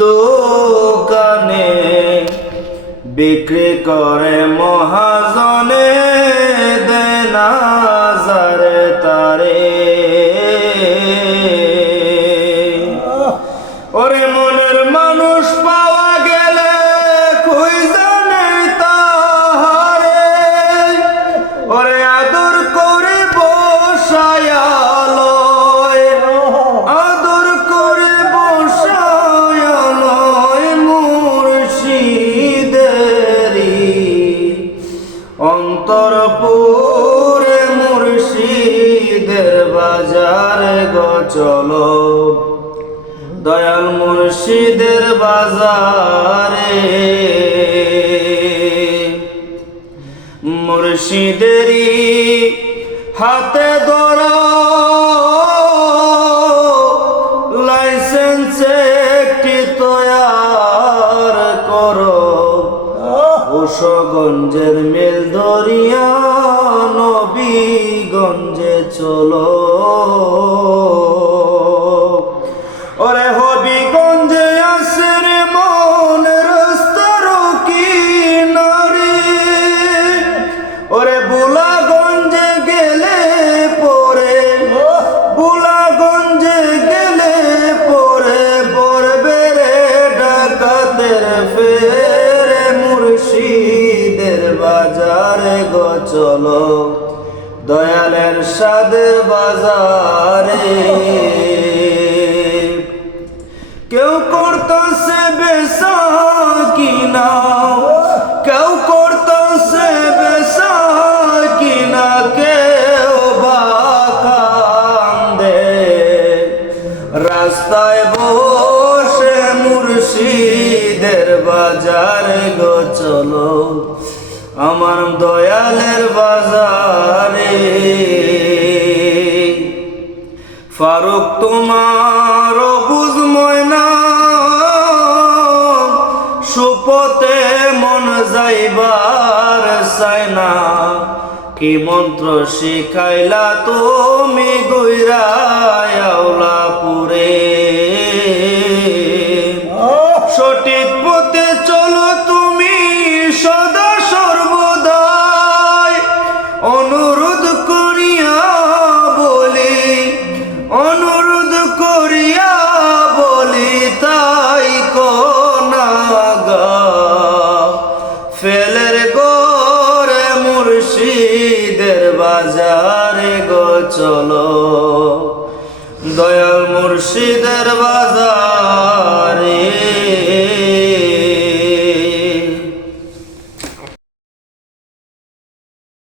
দোকানে বিক্রি করে মহাজনে দেনা যারে তারে। ওরে মনের মানুষ পাওয়া গেলে খুঁজে অন্তরপুরে মুর্শিদের বাজারে গো চলো। দয়াল মুর্শিদের বাজারে। মুর্শিদেরই হাতে ধরো। লাইসেন্স হোসগঞ্জের মেল ধরিয়া নবীগঞ্জে চলো। চলো দয়ালের সাদের বাজারে। কেউ করতেছে বেসা কিনা কেউ করতেছে বেসা কিনা কেউ বা কান্দে। রাস্তায় বসে মুর্শিদের বাজারে গো চলো আমার দয়ালের বাজারে। ফারুক, তোমার বুঝ ময়না সুপতে মন যাইবার সাইনা কি মন্ত্র শিখাইলা তুমি গৈরায়াওলা দের গোরে মুর্শিদের বাজারে গো চলো। দয়াল মুর্শিদের বাজারে